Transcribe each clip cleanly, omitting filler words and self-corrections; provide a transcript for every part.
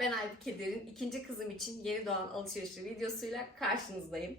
Merhabalar, ben Aybüke Derin. İkinci kızım için yeni doğan alışverişi videosuyla karşınızdayım.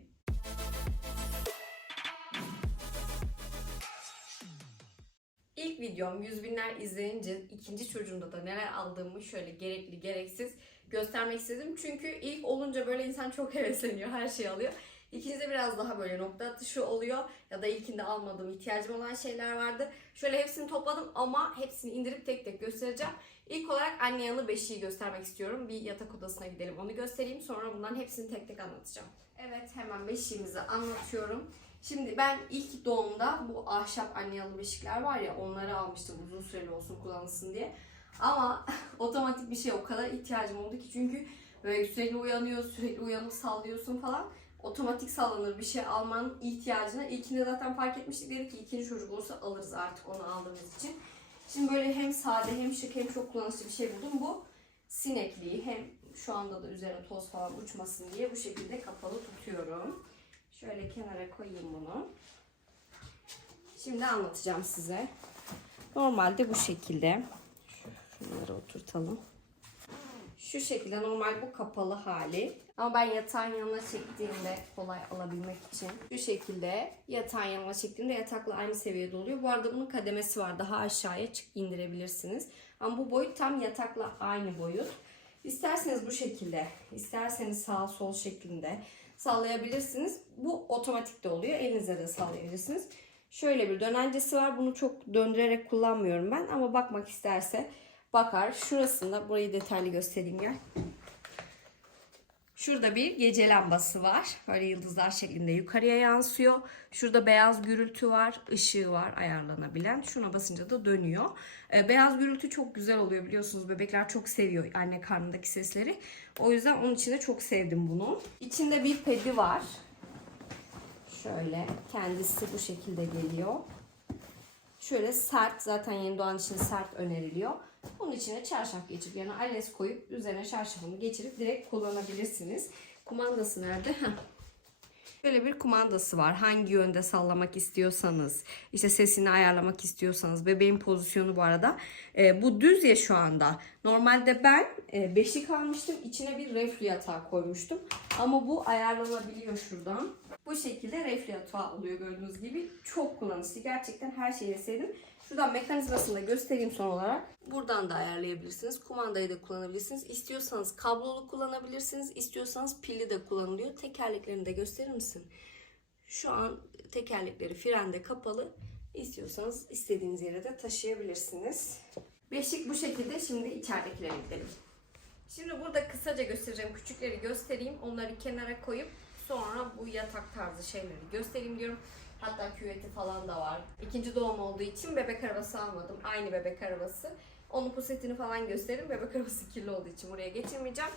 İlk videom 100 binler izlenince ikinci çocuğumda da neler aldığımı şöyle gerekli gereksiz göstermek istedim. Çünkü ilk olunca böyle insan çok hevesleniyor, her şeyi alıyor. İkincide biraz daha böyle nokta atışı oluyor ya da ilkinde almadığım, ihtiyacım olan şeyler vardı. Şöyle hepsini topladım ama hepsini indirip tek tek göstereceğim. İlk olarak anne yanı beşiği göstermek istiyorum. Bir yatak odasına gidelim, onu göstereyim. Sonra bunların hepsini tek tek anlatacağım. Evet, hemen beşiğimizi anlatıyorum. Şimdi ben ilk doğumda bu ahşap anne yalı beşikler var ya, onları almıştım uzun süreli olsun kullanılsın diye. Ama otomatik bir şey o kadar ihtiyacım oldu ki, çünkü böyle sürekli uyanıyor, sürekli uyanıp sallıyorsun falan. Otomatik sallanır bir şey almanın ihtiyacını ilkinde zaten fark etmiştik. Dedik ki ikinci çocuk olursa alırız artık onu aldığımız için. Şimdi böyle hem sade hem şık hem çok kullanışlı bir şey buldum. Bu sinekliği, hem şu anda da üzerine toz falan uçmasın diye bu şekilde kapalı tutuyorum. Şöyle kenara koyayım bunu. Şimdi anlatacağım size. Normalde bu şekilde. Şunları oturtalım. Şu şekilde normal bu kapalı hali. Ama ben yatağın yanına çektiğimde kolay alabilmek için şu şekilde yatağın yanına çektiğimde yatakla aynı seviyede oluyor. Bu arada bunun kademesi var. Daha aşağıya indirebilirsiniz. Ama bu boyut tam yatakla aynı boyut. İsterseniz bu şekilde, isterseniz sağ sol şeklinde sallayabilirsiniz. Bu otomatik de oluyor. Elinizle de sallayabilirsiniz. Şöyle bir dönencesi var. Bunu çok döndürerek kullanmıyorum ben. Ama bakmak isterse bakar. Şurasında, burayı detaylı göstereyim gel. Şurada bir gece lambası var. Böyle yıldızlar şeklinde yukarıya yansıyor. Şurada beyaz gürültü var. Işığı var ayarlanabilen. Şuna basınca da dönüyor. Beyaz gürültü çok güzel oluyor biliyorsunuz. Bebekler çok seviyor anne karnındaki sesleri. O yüzden onun için de çok sevdim bunu. İçinde bir pedi var. Şöyle kendisi bu şekilde geliyor. Şöyle sert, zaten yeni doğan için sert öneriliyor. Bunun içine çarşaf geçirip, yani alez koyup üzerine çarşafını geçirip direkt kullanabilirsiniz. Kumandası nerede? Böyle bir kumandası var. Hangi yönde sallamak istiyorsanız, işte sesini ayarlamak istiyorsanız. Bebeğin pozisyonu bu arada. Bu düz ya şu anda. Normalde ben beşik almıştım. İçine bir reflü yatağı koymuştum. Ama bu ayarlanabiliyor şuradan. Bu şekilde reflü yatağı oluyor gördüğünüz gibi. Çok kullanışlı. Gerçekten her şeyi sevdim. Şuradan mekanizmasını da göstereyim son olarak. Buradan da ayarlayabilirsiniz. Kumandayı da kullanabilirsiniz. İstiyorsanız kablolu kullanabilirsiniz. İstiyorsanız pilli de kullanılıyor. Tekerleklerini de gösterir misin? Şu an tekerlekleri frende kapalı. İstiyorsanız istediğiniz yere de taşıyabilirsiniz. Beşik bu şekilde. Şimdi içeridekilere gidelim. Şimdi burada kısaca göstereceğim. Küçükleri göstereyim. Onları kenara koyup sonra bu yatak tarzı şeyleri göstereyim diyorum. Hatta küveti falan da var. İkinci doğum olduğu için bebek arabası almadım. Aynı bebek arabası. Onun pusetini falan gösteririm. Bebek arabası kirli olduğu için buraya getirmeyeceğim.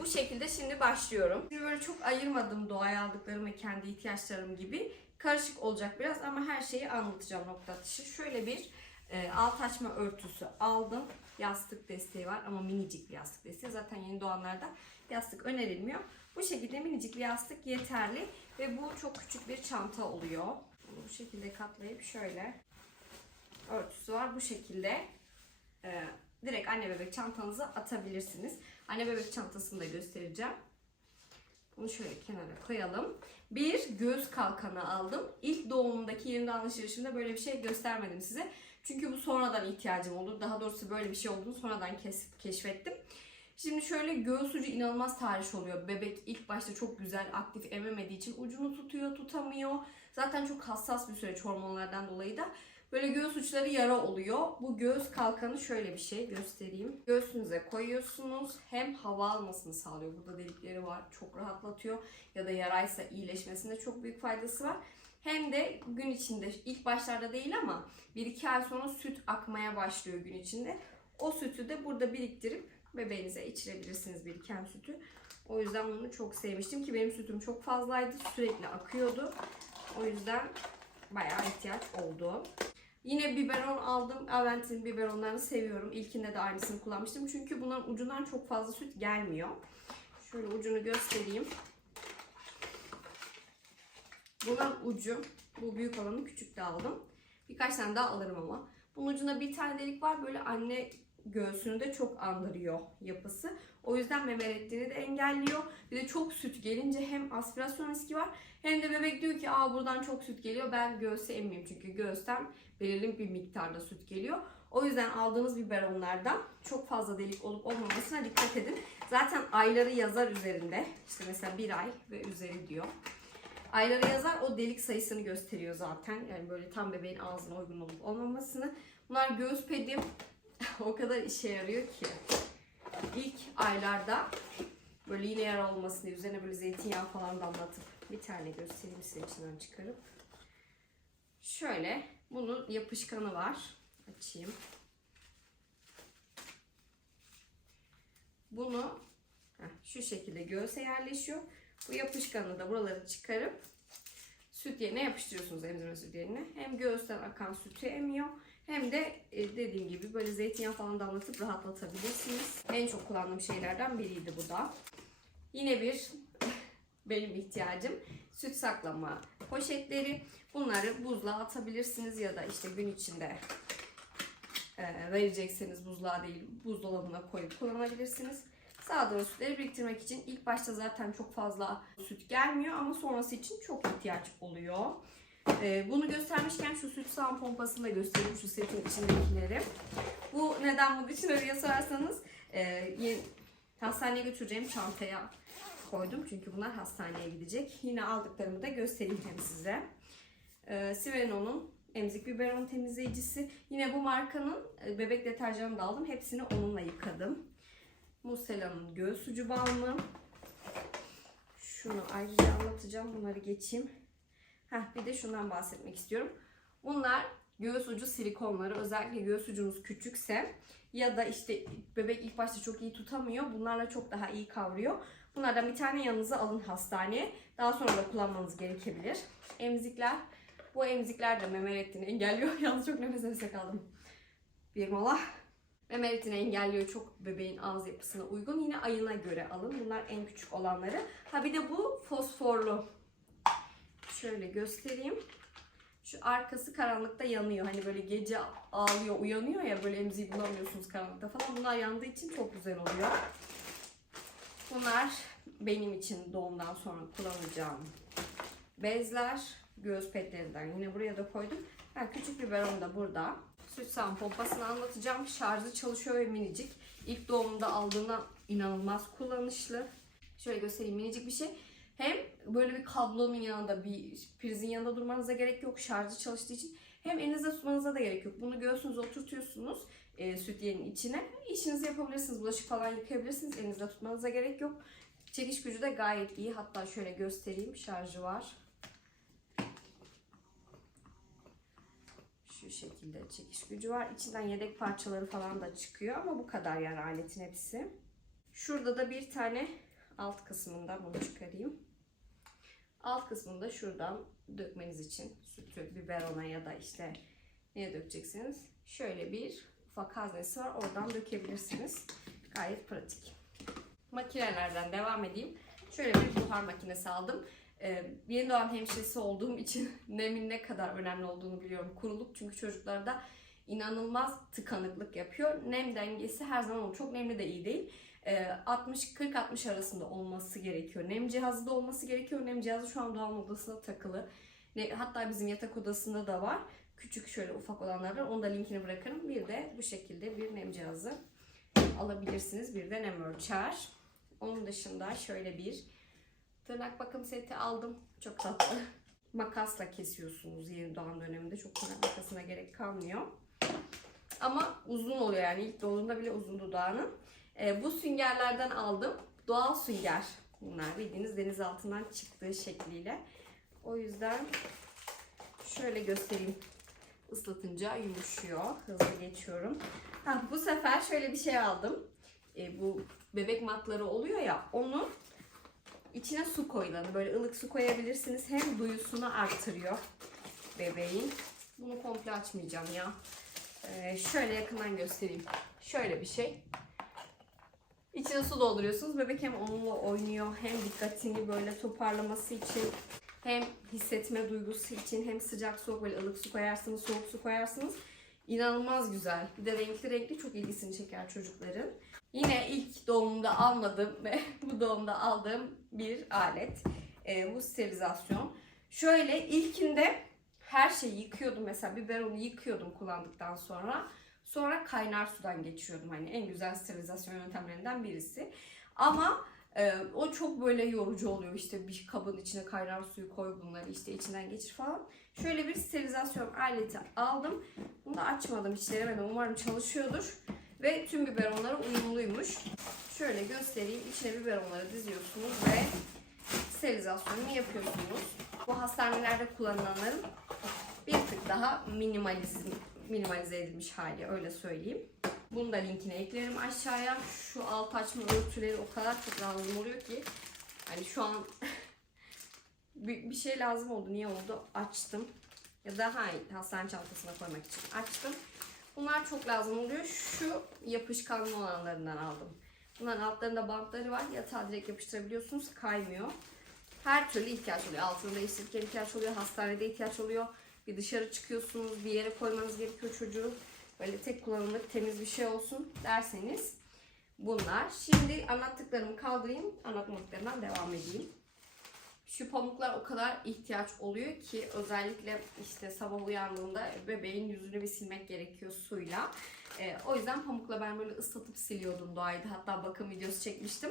Bu şekilde şimdi başlıyorum. Şimdi böyle çok ayırmadım doğaya aldıklarım ve kendi ihtiyaçlarım gibi. Karışık olacak biraz ama her şeyi anlatacağım nokta atışı. Şöyle bir alt açma örtüsü aldım. Yastık desteği var ama minicik bir yastık desteği. Zaten yeni doğanlarda yastık önerilmiyor. Bu şekilde minicik bir yastık yeterli ve bu çok küçük bir çanta oluyor. Bunu bu şekilde katlayıp şöyle örtüsü var. Bu şekilde direkt anne bebek çantanıza atabilirsiniz. Anne bebek çantasını da göstereceğim. Bunu şöyle kenara koyalım. Bir göğüs kalkanı aldım. İlk doğumundaki yeniden alışverişimde böyle bir şey göstermedim size. Çünkü bu sonradan ihtiyacım oldu. Daha doğrusu böyle bir şey olduğunu sonradan keşfettim. Şimdi şöyle göğüs ucu inanılmaz tahriş oluyor. Bebek ilk başta çok güzel aktif ememediği için ucunu tutuyor, tutamıyor. Zaten çok hassas bir süreç hormonlardan dolayı da. Böyle göğüs uçları yara oluyor. Bu göğüs kalkanı şöyle bir şey göstereyim. Göğsünüze koyuyorsunuz. Hem hava almasını sağlıyor. Burada delikleri var. Çok rahatlatıyor. Ya da yaraysa iyileşmesinde çok büyük faydası var. Hem de gün içinde ilk başlarda değil ama 1-2 ay sonra süt akmaya başlıyor gün içinde. O sütü de burada biriktirip bebeğinize içirebilirsiniz, biriken sütü. O yüzden bunu çok sevmiştim ki benim sütüm çok fazlaydı. Sürekli akıyordu. O yüzden bayağı ihtiyaç oldu. Yine biberon aldım. Avent'in biberonlarını seviyorum. İlkinde de aynısını kullanmıştım. Çünkü bunların ucundan çok fazla süt gelmiyor. Şöyle ucunu göstereyim. Bunun ucu, bu büyük olanı küçük de aldım. Birkaç tane daha alırım ama. Bunun ucunda bir tane delik var. Böyle anne göğsünü de çok andırıyor yapısı. O yüzden meme erektiğini de engelliyor. Bir de çok süt gelince hem aspirasyon riski var hem de bebek diyor ki buradan çok süt geliyor, ben göğse emmeyeyim. Çünkü göğüsten belirli bir miktarda süt geliyor. O yüzden aldığınız biberonlardan çok fazla delik olup olmamasına dikkat edin. Zaten ayları yazar üzerinde. İşte mesela 1 ay ve üzeri diyor. Ayları yazar, o delik sayısını gösteriyor zaten. Yani böyle tam bebeğin ağzına uygun olup olmamasını. Bunlar göğüs pedim o kadar işe yarıyor ki. İlk aylarda böyle yine yara olmasın diye üzerine böyle zeytinyağı falan damlatıp bir tane göstereyim size içinden çıkarıp. Şöyle bunun yapışkanı var. Açayım. Bunu şu şekilde göğse yerleşiyor. Bu yapışkanı da buraları çıkarıp süt yerine yapıştırıyorsunuz, emzirme süt yerine. Hem göğüsten akan sütü emiyor hem de dediğim gibi böyle zeytinyağı falan damlatıp rahatlatabilirsiniz. En çok kullandığım şeylerden biriydi bu da. Yine bir benim ihtiyacım süt saklama poşetleri. Bunları buzluğa atabilirsiniz ya da işte gün içinde verecekseniz buzluğa değil buzdolabına koyup kullanabilirsiniz. Sağdığınız sütleri biriktirmek için ilk başta zaten çok fazla süt gelmiyor ama sonrası için çok ihtiyaç oluyor. Bunu göstermişken şu süt sağım pompasını da göstereyim, şu setin içindekileri. Bu neden bunun içinde diye sorarsanız hastaneye götüreceğim çantaya koydum. Çünkü bunlar hastaneye gidecek. Yine aldıklarımı da göstereyim hem size. Siveno'nun emzik biberon temizleyicisi. Yine bu markanın bebek deterjanını da aldım. Hepsini onunla yıkadım. Mussela'nın göğüs ucu balmı. Şunu ayrıca anlatacağım. Bunları geçeyim. Bir de şundan bahsetmek istiyorum. Bunlar göğüs ucu silikonları. Özellikle göğüs ucunuz küçükse ya da işte bebek ilk başta çok iyi tutamıyor. Bunlarla çok daha iyi kavruyor. Bunlardan bir tane yanınıza alın hastaneye. Daha sonra da kullanmanız gerekebilir. Emzikler. Bu emzikler de meme erektiğini engelliyor. Yalnız çok nefes nefese kaldım. Bir mola. Meme erektiğini engelliyor. Çok bebeğin ağız yapısına uygun. Yine ayına göre alın. Bunlar en küçük olanları. Bir de bu fosforlu. Şöyle göstereyim. Şu arkası karanlıkta yanıyor. Hani böyle gece ağlıyor, uyanıyor ya, böyle emziği bulamıyorsunuz karanlıkta falan. Bunlar yandığı için çok güzel oluyor. Bunlar benim için doğumdan sonra kullanacağım bezler. Göğüs petlerinden yine buraya da koydum. Küçük biberon da burada. Süt sağım pompasını anlatacağım. Şarjı çalışıyor ve minicik. İlk doğumda aldığına inanılmaz kullanışlı. Şöyle göstereyim, minicik bir şey. Hem böyle bir kablonun yanında, bir prizin yanında durmanıza gerek yok. Şarjı çalıştığı için. Hem elinizde tutmanıza da gerek yok. Bunu göğsünüze oturtuyorsunuz süt yerinin içine. İşinizi yapabilirsiniz. Bulaşık falan yıkayabilirsiniz. Elinizde tutmanıza gerek yok. Çekiş gücü de gayet iyi. Hatta şöyle göstereyim. Şarjı var. Şu şekilde çekiş gücü var. İçinden yedek parçaları falan da çıkıyor. Ama bu kadar yani aletin hepsi. Şurada da bir tane alt kısmından bunu çıkarayım. Alt kısmında şuradan dökmeniz için sütü, biberona ya da işte neye dökeceksiniz. Şöyle bir ufak haznesi var. Oradan dökebilirsiniz. Gayet pratik. Makinelerden devam edeyim. Şöyle bir buhar makinesi aldım. Yeni doğan hemşiresi olduğum için nemin ne kadar önemli olduğunu biliyorum. Kuruluk, çünkü çocuklarda inanılmaz tıkanıklık yapıyor. Nem dengesi her zaman çok nemli de iyi değil. 40-60 arasında olması gerekiyor. Nem cihazı da olması gerekiyor. Nem cihazı şu an doğum odasına takılı. Hatta bizim yatak odasında da var. Küçük şöyle ufak olanlardan. Onu da linkini bırakırım. Bir de bu şekilde bir nem cihazı alabilirsiniz. Bir de nem ölçer. Onun dışında şöyle bir tırnak bakım seti aldım. Çok tatlı. Makasla kesiyorsunuz yeni doğan döneminde. Çok tırnak makasına gerek kalmıyor. Ama uzun oluyor yani. İlk doğduğunda bile uzun dudağının. Bu süngerlerden aldım. Doğal sünger. Bunlar bildiğiniz deniz altından çıktığı şekliyle. O yüzden şöyle göstereyim. Islatınca yumuşuyor. Hızlı geçiyorum. Bu sefer şöyle bir şey aldım. Bu bebek matları oluyor ya, onu içine su koyulanı, böyle ılık su koyabilirsiniz. Hem duyusunu artırıyor bebeğin. Bunu komple açmayacağım ya. Şöyle yakından göstereyim. Şöyle bir şey. İçine su dolduruyorsunuz. Bebek hem onunla oynuyor, hem dikkatini böyle toparlaması için, hem hissetme duygusu için, hem sıcak soğuk böyle ılık su koyarsınız, soğuk su koyarsınız. İnanılmaz güzel. Bir de renkli renkli çok ilgisini çeker çocukların. Yine ilk doğumumda almadığım ve bu doğumda aldığım bir alet. Bu sterilizasyon. Şöyle ilkinde her şeyi yıkıyordum. Mesela biberonu yıkıyordum kullandıktan sonra. Sonra kaynar sudan geçiyordum. Hani en güzel sterilizasyon yöntemlerinden birisi. Ama o çok böyle yorucu oluyor. İşte bir kabın içine kaynar suyu koy, bunları işte içinden geçir falan. Şöyle bir sterilizasyon aleti aldım. Bunu da açmadım, hiç denemedim. Umarım çalışıyordur. Ve tüm biberonlara uyumluymuş. Şöyle göstereyim. İçine biberonları diziyorsunuz ve sterilizasyonunu yapıyorsunuz. Bu hastanelerde kullanılanların bir tık daha minimalize edilmiş hali, öyle söyleyeyim. Bunu da linkine eklerim aşağıya. Şu alt açma örtüleri o kadar çok lazım oluyor ki. Hani şu an bir şey lazım oldu. Niye oldu? Açtım. Ya da hastane çantasına koymak için açtım. Bunlar çok lazım oluyor. Şu yapışkanlı olanlarından aldım. Bunların altlarında bantları var. Yatağa direkt yapıştırabiliyorsunuz. Kaymıyor. Her türlü ihtiyaç oluyor. Altını değiştirirken ihtiyaç oluyor. Hastanede ihtiyaç oluyor. Bir dışarı çıkıyorsunuz. Bir yere koymanız gerekiyor çocuğu. Böyle tek kullanımlık temiz bir şey olsun derseniz bunlar. Şimdi anlattıklarımı kaldırayım. Anlatmadıklarımdan devam edeyim. Şu pamuklar o kadar ihtiyaç oluyor ki özellikle işte sabah uyandığında bebeğin yüzünü bir silmek gerekiyor suyla. O yüzden pamukla ben böyle ıslatıp siliyordum Doğay'da. Hatta bakım videosu çekmiştim.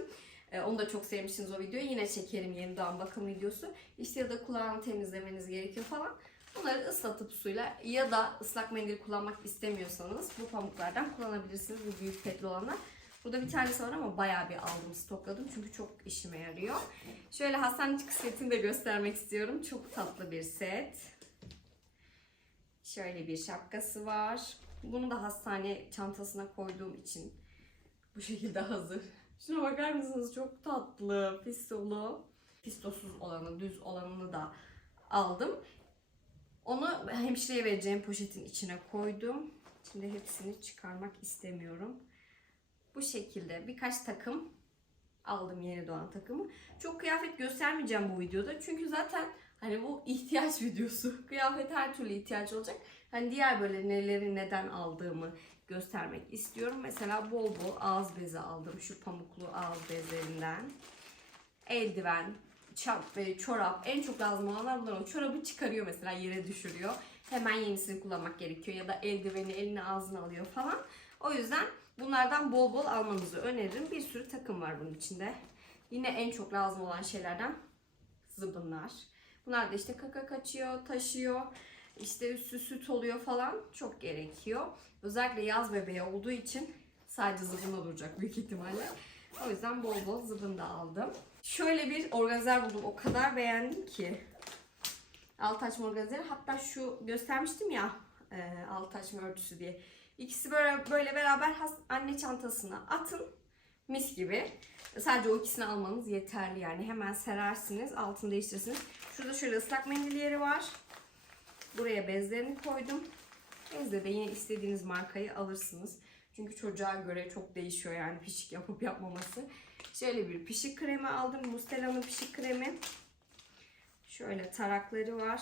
Onu da çok sevmişsiniz o videoyu. Yine çekerim yeni doğan bakım videosu. İşte ya da kulağını temizlemeniz gerekiyor falan. Bunları ıslatıp suyla ya da ıslak mendil kullanmak istemiyorsanız bu pamuklardan kullanabilirsiniz. Bu büyük petli olanlar. Burada bir tanesi var ama bayağı bir aldım, stokladım. Çünkü çok işime yarıyor. Şöyle hastanecik setini de göstermek istiyorum. Çok tatlı bir set. Şöyle bir şapkası var. Bunu da hastane çantasına koyduğum için bu şekilde hazır. Şuna bakar mısınız? Çok tatlı. Pistolu. Pistosuz olanı, düz olanını da aldım. Onu hemşireye vereceğim poşetin içine koydum. Şimdi hepsini çıkarmak istemiyorum. Bu şekilde birkaç takım aldım, yeni doğan takımı. Çok kıyafet göstermeyeceğim bu videoda. Çünkü zaten hani bu ihtiyaç videosu. Kıyafet her türlü ihtiyaç olacak. Hani diğer böyle neleri neden aldığımı göstermek istiyorum. Mesela bol bol ağız bezi aldım. Şu pamuklu ağız bezlerinden. Eldiven, çorap. En çok lazım olanlar bunlar. O çorabı çıkarıyor mesela, yere düşürüyor. Hemen yenisini kullanmak gerekiyor. Ya da eldiveni eline ağzına alıyor falan. O yüzden bunlardan bol bol almanızı öneririm. Bir sürü takım var bunun içinde. Yine en çok lazım olan şeylerden zıbınlar. Bunlar da işte kaka kaçıyor, taşıyor. İşte üstü süt oluyor falan. Çok gerekiyor. Özellikle yaz bebeği olduğu için sadece zıbınla duracak büyük ihtimalle. O yüzden bol bol zıbın da aldım. Şöyle bir organizer buldum. O kadar beğendim ki. Alt açma organizeri. Hatta şu göstermiştim ya alt açma örtüsü diye. İkisi böyle beraber anne çantasına atın. Mis gibi. Sadece o ikisini almanız yeterli yani. Hemen serersiniz. Altını değiştirirsiniz. Şurada şöyle ıslak mendil yeri var. Buraya bezlerini koydum. Bezde de yine istediğiniz markayı alırsınız. Çünkü çocuğa göre çok değişiyor yani pişik yapıp yapmaması. Şöyle bir pişik kremi aldım. Mustela'nın pişik kremi. Şöyle tarakları var.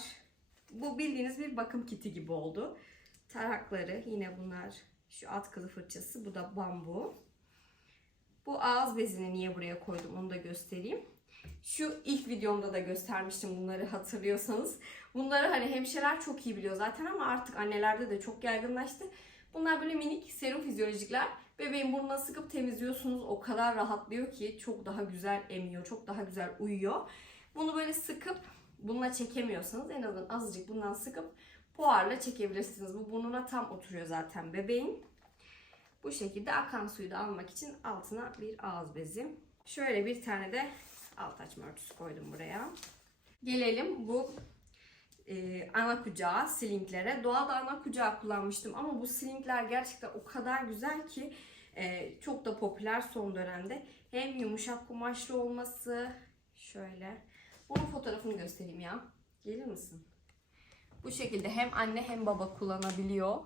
Bu bildiğiniz bir bakım kiti gibi oldu. Tarakları yine bunlar. Şu atkılı fırçası. Bu da bambu. Bu ağız bezini niye buraya koydum onu da göstereyim. Şu ilk videomda da göstermiştim bunları, hatırlıyorsanız. Bunları hani hemşireler çok iyi biliyor zaten ama artık annelerde de çok yaygınlaştı. Bunlar böyle minik serum fizyolojikler. Bebeğin burnuna sıkıp temizliyorsunuz. O kadar rahatlıyor ki çok daha güzel emiyor. Çok daha güzel uyuyor. Bunu böyle sıkıp bununla çekemiyorsanız en azından azıcık bundan sıkıp puarla çekebilirsiniz. Bu burnuna tam oturuyor zaten bebeğin. Bu şekilde akan suyu da almak için altına bir ağız bezi. Şöyle bir tane de alt açma örtüsü koydum buraya. Gelelim bu ana kucağı slinglere. Doğada ana kucağı kullanmıştım ama bu slingler gerçekten o kadar güzel ki çok da popüler son dönemde. Hem yumuşak kumaşlı olması, şöyle. Bunun fotoğrafını göstereyim ya. Gelir misin? Bu şekilde hem anne hem baba kullanabiliyor.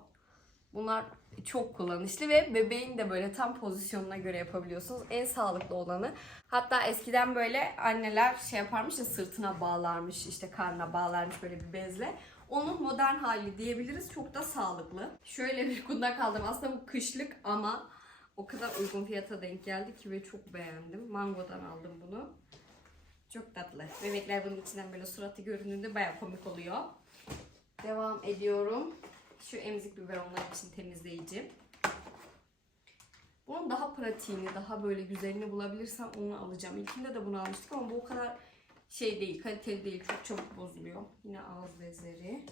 Bunlar çok kullanışlı ve bebeğin de böyle tam pozisyonuna göre yapabiliyorsunuz. En sağlıklı olanı. Hatta eskiden böyle anneler şey yaparmış ya, sırtına bağlarmış, işte karnına bağlarmış böyle bir bezle. Onun modern hali diyebiliriz. Çok da sağlıklı. Şöyle bir kundak aldım. Aslında bu kışlık ama o kadar uygun fiyata denk geldi ki ve çok beğendim. Mango'dan aldım bunu. Çok tatlı. Bebekler bunun içinden böyle suratı göründüğünde bayağı komik oluyor. Devam ediyorum. Şu emzik biber onlar için temizleyici. Bunun daha pratiğini, daha böyle güzelini bulabilirsem onu alacağım. İlkinde de bunu almıştık ama bu o kadar şey değil, kaliteli değil. Çok çabuk bozuluyor. Yine ağız bezleri.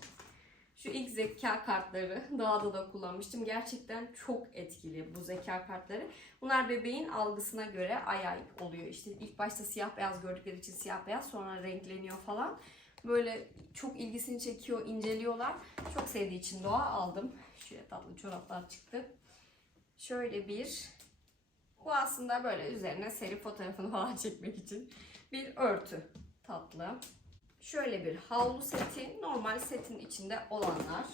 Şu ilk zeka kartları doğada da kullanmıştım. Gerçekten çok etkili bu zeka kartları. Bunlar bebeğin algısına göre ay oluyor. İşte ilk başta siyah beyaz gördükleri için siyah beyaz, sonra renkleniyor falan. Böyle çok ilgisini çekiyor, inceliyorlar. Çok sevdiği için doğa aldım. Şöyle tatlı çoraplar çıktı. Şöyle bu aslında böyle üzerine seri fotoğrafını falan çekmek için bir örtü. Tatlı. Şöyle bir havlu seti. Normal setin içinde olanlar.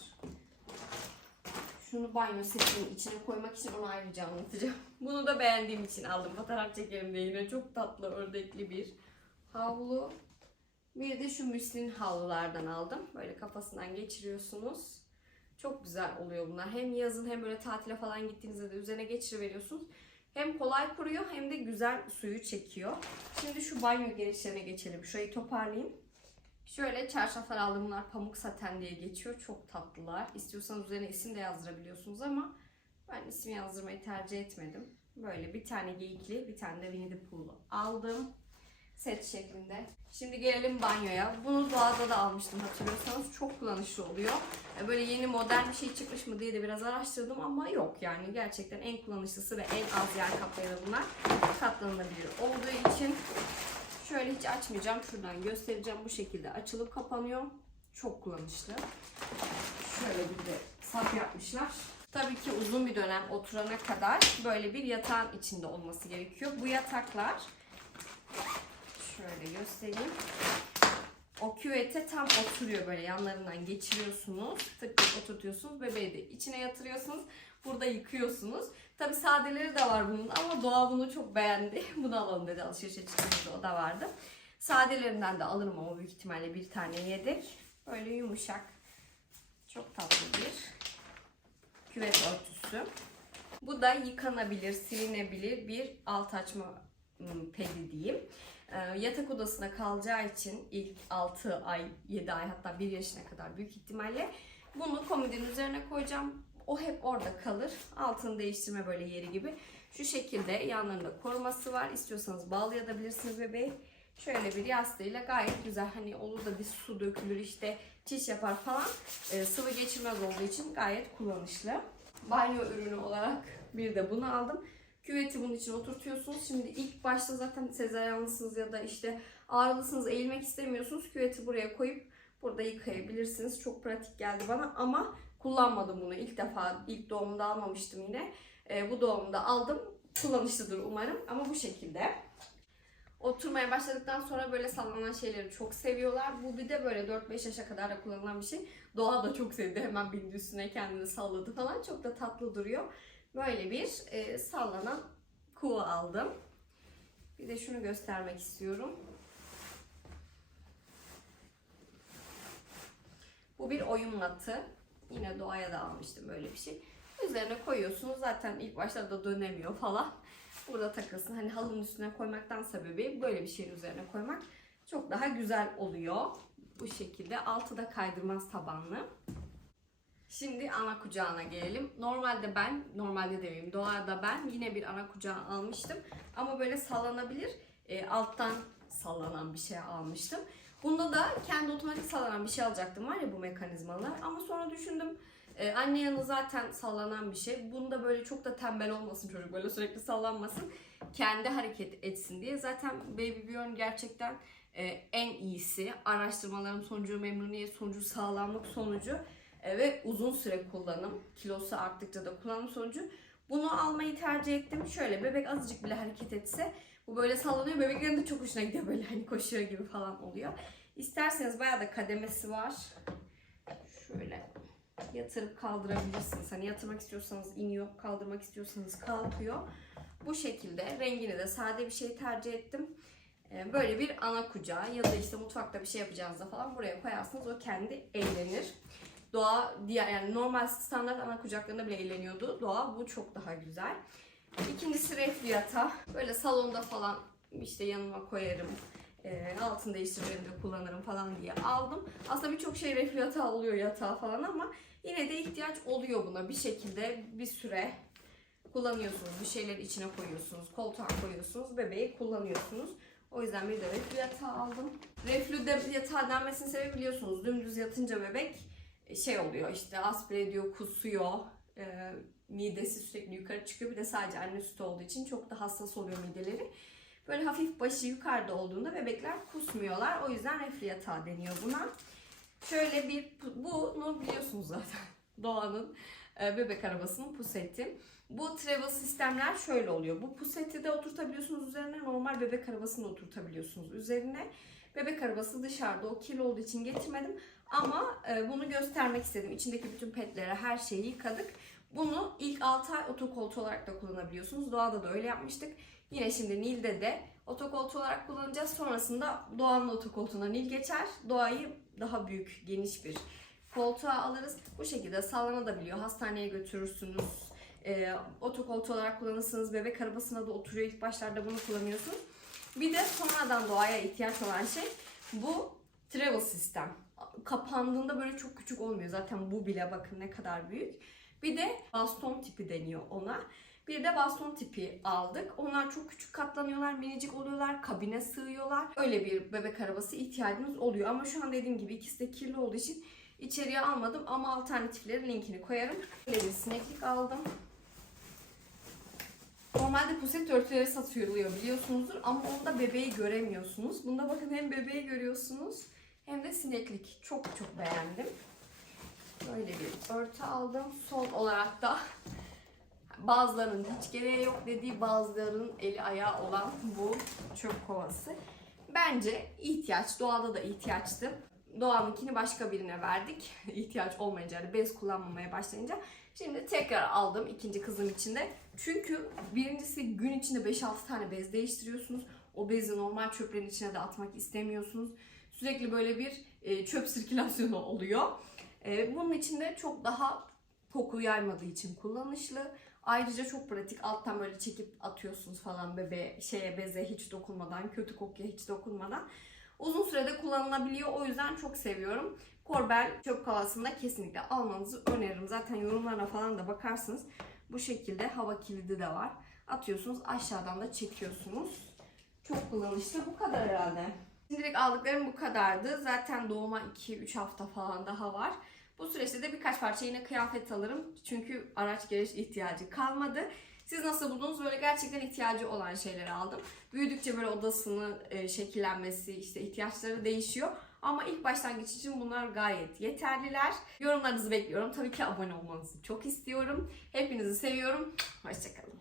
Şunu banyo setinin içine koymak için onu ayrıca anlatacağım. Bunu da beğendiğim için aldım. Fotoğraf çekerim diye yine çok tatlı ördekli bir havlu. Bir de şu müslin havlulardan aldım. Böyle kafasından geçiriyorsunuz. Çok güzel oluyor bunlar. Hem yazın hem böyle tatile falan gittiğinizde de üzerine geçiriveriyorsunuz. Hem kolay kuruyor hem de güzel suyu çekiyor. Şimdi şu banyo girişlerine geçelim. Şurayı toparlayayım. Şöyle çarşaflar aldım. Bunlar pamuk saten diye geçiyor. Çok tatlılar. İstiyorsanız üzerine isim de yazdırabiliyorsunuz ama ben isim yazdırmayı tercih etmedim. Böyle bir tane geyikli, bir tane de Winnie the Pooh'lu aldım. Set şeklinde. Şimdi gelelim banyoya. Bunu doğada da almıştım hatırlıyorsanız. Çok kullanışlı oluyor. Böyle yeni modern bir şey çıkmış mı diye de biraz araştırdım ama yok yani. Gerçekten en kullanışlısı ve en az yer kaplayanı bunlar. Katlanabilir olduğu için şöyle hiç açmayacağım. Şuradan göstereceğim. Bu şekilde açılıp kapanıyor. Çok kullanışlı. Şöyle bir de sap yapmışlar. Tabii ki uzun bir dönem oturana kadar böyle bir yatağın içinde olması gerekiyor. Bu yataklar şöyle göstereyim. O küvete tam oturuyor, böyle yanlarından geçiriyorsunuz. Tık tık oturtuyorsunuz. Bebeği de içine yatırıyorsunuz. Burada yıkıyorsunuz. Tabii sadeleri de var bunun ama Doğa bunu çok beğendi. Bunu alalım dedi, alışverişe çıktığımızda o da vardı. Sadelerinden de alırım ama büyük ihtimalle bir tane yedek. Böyle yumuşak. Çok tatlı bir küvet örtüsü. Bu da yıkanabilir, silinebilir bir alt açma pedi diyeyim. Yatak odasına kalacağı için ilk 6 ay, 7 ay hatta 1 yaşına kadar büyük ihtimalle bunu komodinin üzerine koyacağım. O hep orada kalır. Altını değiştirme böyle yeri gibi. Şu şekilde yanlarında koruması var. İstiyorsanız bağlayabilirsiniz bebeği. Şöyle bir yastığıyla gayet güzel. Hani olur da bir su dökülür işte çiş yapar falan. Sıvı geçirmez olduğu için gayet kullanışlı. Banyo ürünü olarak bir de bunu aldım. Küveti bunun için oturtuyorsunuz. Şimdi ilk başta zaten sezaryenlısınız ya da işte ağrılısınız, eğilmek istemiyorsunuz. Küveti buraya koyup burada yıkayabilirsiniz. Çok pratik geldi bana ama kullanmadım bunu. İlk defa, ilk doğumda almamıştım yine. Bu doğumda aldım. Kullanışlıdır umarım ama bu şekilde. Oturmaya başladıktan sonra böyle sallanan şeyleri çok seviyorlar. Bu bir de böyle 4-5 yaşa kadar da kullanılan bir şey. Doğa da çok sevdi. Hemen bindi üstüne, kendini salladı falan. Çok da tatlı duruyor. Böyle bir sallanan kuğu aldım. Bir de şunu göstermek istiyorum. Bu bir oyun matı. Yine Doğa'ya da almıştım böyle bir şey. Üzerine koyuyorsunuz. Zaten ilk başlarda dönemiyor falan. Burada takılsın. Hani halının üstüne koymaktansa bebeği böyle bir şeyin üzerine koymak çok daha güzel oluyor. Bu şekilde. Altı da kaydırmaz tabanlı. Şimdi ana kucağına gelelim. Normalde demeyeyim, Doğada ben yine bir ana kucağı almıştım. Ama böyle sallanabilir, alttan sallanan bir şey almıştım. Bunda da kendi otomatik sallanan bir şey alacaktım, var ya bu mekanizmalar. Ama sonra düşündüm, anne yanı zaten sallanan bir şey. Bunda böyle çok da tembel olmasın çocuk, böyle sürekli sallanmasın. Kendi hareket etsin diye. Zaten Baby Björn gerçekten en iyisi. Araştırmalarım sonucu, memnuniyet sonucu, sağlamlık sonucu ve uzun süre kullanım, kilosu arttıkça da kullanım sonucu bunu almayı tercih ettim. Şöyle bebek azıcık bile hareket etse bu böyle sallanıyor. Bebeklerin de çok hoşuna gidiyor, böyle hani koşuyor gibi falan oluyor. İsterseniz bayağı da kademesi var. Şöyle yatırıp kaldırabilirsiniz. Hani yatırmak istiyorsanız iniyor, kaldırmak istiyorsanız kalkıyor. Bu şekilde rengini de sade bir şey tercih ettim. Böyle bir ana kucağı ya da işte mutfakta bir şey yapacağınızda falan buraya koyarsınız. O kendi eğlenir. Doğa diğer yani normal standart ana kucaklarında bile eğleniyordu. Doğa bu çok daha güzel. İkincisi reflü yatağı. Böyle salonda falan işte yanıma koyarım. Altını değiştirmemde kullanırım falan diye aldım. Aslında birçok şey reflü yatağı oluyor yatağı falan ama yine de ihtiyaç oluyor buna. Bir şekilde bir süre kullanıyorsunuz. Bir şeyleri içine koyuyorsunuz. Koltuğa koyuyorsunuz. Bebeği kullanıyorsunuz. O yüzden bir de reflü yatağı aldım. Reflü yatağı denmesinin sebebi biliyorsunuz. Dümdüz yatınca bebek şey oluyor işte aspire ediyor, kusuyor. Midesi sürekli yukarı çıkıyor. Bir de sadece anne sütü olduğu için çok da hassas oluyor mideleri. Böyle hafif başı yukarıda olduğunda bebekler kusmuyorlar. O yüzden reflü yatağı deniyor buna. Şöyle bir, bunu biliyorsunuz zaten. Doğan'ın bebek arabasının puseti. Bu travel sistemler şöyle oluyor. Bu puseti de oturtabiliyorsunuz üzerine. Normal bebek arabasını da oturtabiliyorsunuz üzerine. Bebek arabası dışarıda o kirli olduğu için getirmedim. Ama bunu göstermek istedim. İçindeki bütün petleri, her şeyi yıkadık. Bunu ilk 6 ay otokoltuğu olarak da kullanabiliyorsunuz. Doğada da öyle yapmıştık. Yine şimdi Nil'de de otokoltuğu olarak kullanacağız. Sonrasında Doğan'ın otokoltuğuna Nil geçer. Doğayı daha büyük, geniş bir koltuğa alırız. Bu şekilde sallanabiliyor. Hastaneye götürürsünüz. Otokoltuğu olarak kullanırsınız. Bebek arabasına da oturuyor. İlk başlarda bunu kullanıyorsunuz. Bir de sonradan Doğaya ihtiyaç olan şey bu travel sistem. Kapandığında böyle çok küçük olmuyor. Zaten bu bile bakın ne kadar büyük. Bir de baston tipi deniyor ona. Bir de baston tipi aldık. Onlar çok küçük katlanıyorlar, minicik oluyorlar, kabine sığıyorlar. Öyle bir bebek arabası ihtiyacınız oluyor. Ama şu an dediğim gibi ikisi de kirli olduğu için içeriye almadım. Ama alternatifleri linkini koyarım. Böyle bir sineklik aldım. Normalde puset örtüleri satılıyor biliyorsunuzdur ama onda bebeği göremiyorsunuz. Bunda bakın hem bebeği görüyorsunuz hem de sineklik. Çok çok beğendim. Böyle bir örtü aldım. Son olarak da bazılarının hiç gereği yok dediği, bazılarının eli ayağı olan bu çöp kovası. Bence ihtiyaç, Doğada da ihtiyaçtı. Doğan'ınkini başka birine verdik. İhtiyaç olmayınca, yani bez kullanmamaya başlayınca. Şimdi tekrar aldım ikinci kızım için de. Çünkü birincisi gün içinde 5-6 tane bez değiştiriyorsunuz. O bezi normal çöplerin içine de atmak istemiyorsunuz. Sürekli böyle bir çöp sirkülasyonu oluyor. Bunun için de çok daha koku yaymadığı için kullanışlı. Ayrıca çok pratik. Alttan böyle çekip atıyorsunuz falan bebeğe, beze hiç dokunmadan, kötü kokuya hiç dokunmadan. Uzun sürede kullanılabiliyor. O yüzden çok seviyorum. Korbel çöp kovasında kesinlikle almanızı öneririm. Zaten yorumlarına falan da bakarsınız. Bu şekilde hava kilidi de var. Atıyorsunuz, aşağıdan da çekiyorsunuz. Çok kullanışlı. Bu kadar herhalde. Şimdilik aldıklarım bu kadardı. Zaten doğuma 2-3 hafta falan daha var. Bu süreçte de birkaç parça yine kıyafet alırım. Çünkü araç gereç ihtiyacı kalmadı. Siz nasıl buldunuz? Böyle gerçekten ihtiyacı olan şeyleri aldım. Büyüdükçe böyle odasının şekillenmesi, işte ihtiyaçları değişiyor. Ama ilk başlangıç için bunlar gayet yeterliler. Yorumlarınızı bekliyorum. Tabii ki abone olmanızı çok istiyorum. Hepinizi seviyorum. Hoşçakalın.